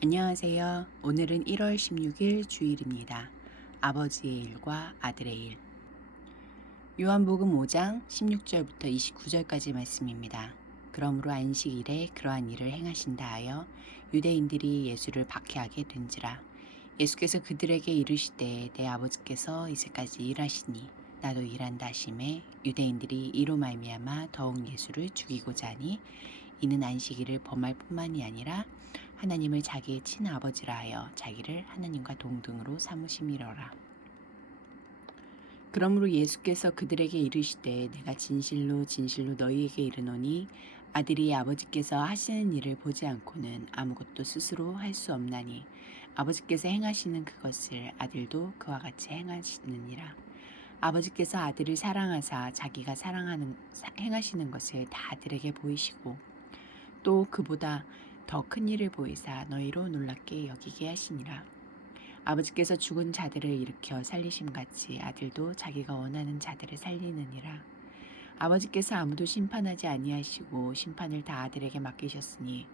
안녕하세요. 오늘은 1월 16일 주일입니다. 아버지의 일과 아들의 일. 요한복음 5장 16절부터 29절까지 말씀입니다. 그러므로 안식일에 그러한 일을 행하신다 하여 유대인들이 예수를 박해하게 된지라. 예수께서 그들에게 이르시되 내 아버지께서 이제까지 일하시니 나도 일한다 하시매 유대인들이 이로 말미암아 더욱 예수를 죽이고자 하니 이는 안식일을 범할 뿐만이 아니라 하나님을 자기의 친아버지라 하여 자기를 하나님과 동등으로 삼으심이로라. 그러므로 예수께서 그들에게 이르시되 내가 진실로 진실로 너희에게 이르노니 아들이 아버지께서 하시는 일을 보지 않고는 아무것도 스스로 할 수 없나니 아버지께서 행하시는 그것을 아들도 그와 같이 행하시느니라. 아버지께서 아들을 사랑하사 자기가 행하시는 것을 다 아들에게 보이시고 또 그보다 더 큰 일을 보이사 너희로 놀랍게 여기게 하시니라. 아버지께서 죽은 자들을 일으켜 살리심같이 아들도 자기가 원하는 자들을 살리느니라. 아버지께서 아무도 심판하지 아니하시고 심판을 다 아들에게 맡기셨으니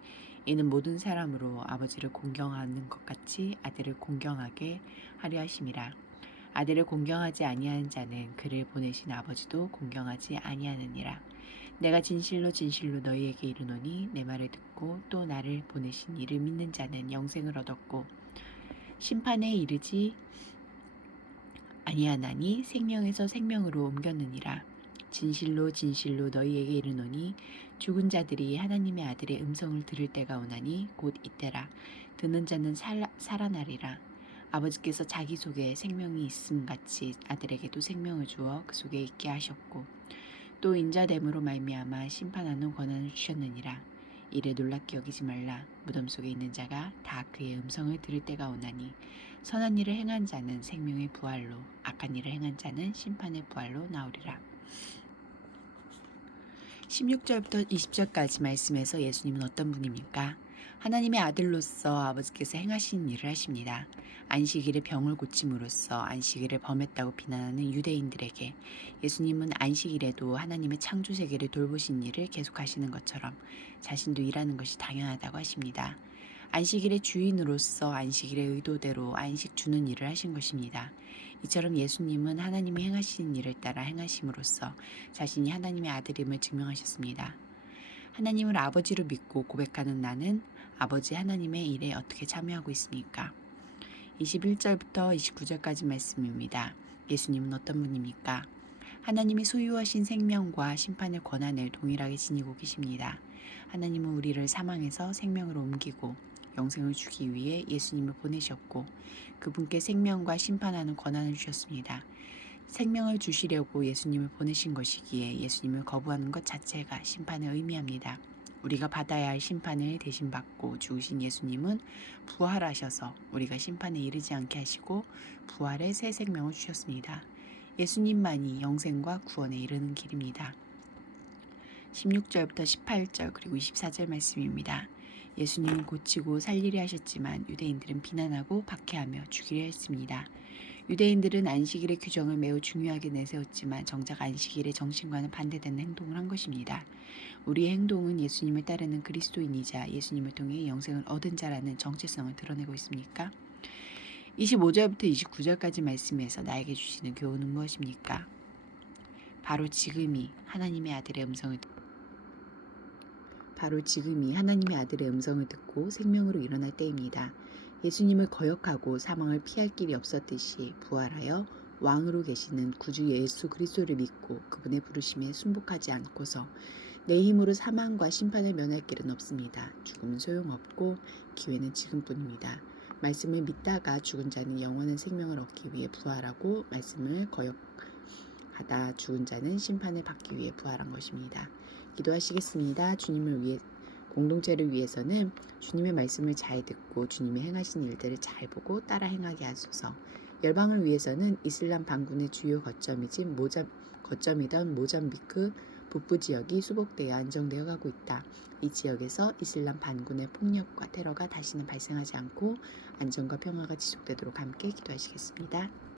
이는 모든 사람으로 아버지를 공경하는 것 같이 아들을 공경하게 하려 하심이라. 아들을 공경하지 아니하는 자는 그를 보내신 아버지도 공경하지 아니하느니라. 내가 진실로 진실로 너희에게 이르노니 내 말을 듣고 또 나를 보내신 이를 믿는 자는 영생을 얻었고 심판에 이르지 아니하나니 생명에서 생명으로 옮겼느니라. 진실로 진실로 너희에게 이르노니 죽은 자들이 하나님의 아들의 음성을 들을 때가 오나니 곧 이때라. 듣는 자는 살아나리라. 아버지께서 자기 속에 생명이 있음같이 아들에게도 생명을 주어 그 속에 있게 하셨고 또 인자됨으로 말미암아 심판하는 권한을 주셨느니라. 이를 놀랍게 여기지 말라. 무덤 속에 있는 자가 다 그의 음성을 들을 때가 오나니 선한 일을 행한 자는 생명의 부활로 악한 일을 행한 자는 심판의 부활로 나오리라. 16절부터 20절까지 말씀에서 예수님은 어떤 분입니까? 하나님의 아들로서 아버지께서 행하신 일을 하십니다. 안식일에 병을 고침으로써 안식일을 범했다고 비난하는 유대인들에게 예수님은 안식일에도 하나님의 창조 세계를 돌보신 일을 계속하시는 것처럼 자신도 일하는 것이 당연하다고 하십니다. 안식일의 주인으로서 안식일의 의도대로 안식 주는 일을 하신 것입니다. 이처럼 예수님은 하나님이 행하신 일을 따라 행하심으로써 자신이 하나님의 아들임을 증명하셨습니다. 하나님을 아버지로 믿고 고백하는 나는 아버지 하나님의 일에 어떻게 참여하고 있습니까? 21절부터 29절까지 말씀입니다. 예수님은 어떤 분입니까? 하나님이 소유하신 생명과 심판의 권한을 동일하게 지니고 계십니다. 하나님은 우리를 사망에서 생명으로 옮기고 영생을 주기 위해 예수님을 보내셨고 그분께 생명과 심판하는 권한을 주셨습니다. 생명을 주시려고 예수님을 보내신 것이기에 예수님을 거부하는 것 자체가 심판을 의미합니다. 우리가 받아야 할 심판을 대신 받고 죽으신 예수님은 부활하셔서 우리가 심판에 이르지 않게 하시고 부활의 새 생명을 주셨습니다. 예수님만이 영생과 구원에 이르는 길입니다. 16절부터 18절 그리고 24절 말씀입니다. 예수님은 고치고 살리려 하셨지만 유대인들은 비난하고 박해하며 죽이려 했습니다. 유대인들은 안식일의 규정을 매우 중요하게 내세웠지만 정작 안식일의 정신과는 반대되는 행동을 한 것입니다. 우리의 행동은 예수님을 따르는 그리스도인이자 예수님을 통해 영생을 얻은 자라는 정체성을 드러내고 있습니까? 25절부터 29절까지 말씀에서 나에게 주시는 교훈은 무엇입니까? 바로 지금이 하나님의 아들의 음성을 듣고 생명으로 일어날 때입니다. 예수님을 거역하고 사망을 피할 길이 없었듯이 부활하여 왕으로 계시는 구주 예수 그리스도를 믿고 그분의 부르심에 순복하지 않고서 내 힘으로 사망과 심판을 면할 길은 없습니다. 죽음은 소용없고 기회는 지금뿐입니다. 말씀을 믿다가 죽은 자는 영원한 생명을 얻기 위해 부활하고 말씀을 거역하다 죽은 자는 심판을 받기 위해 부활한 것입니다. 기도하시겠습니다. 주님을 위해 공동체를 위해서는 주님의 말씀을 잘 듣고 주님의 행하신 일들을 잘 보고 따라 행하게 하소서. 열방을 위해서는 이슬람 반군의 주요 거점이던 모잠비크 북부 지역이 수복되어 안정되어 가고 있다. 이 지역에서 이슬람 반군의 폭력과 테러가 다시는 발생하지 않고 안전과 평화가 지속되도록 함께 기도하시겠습니다.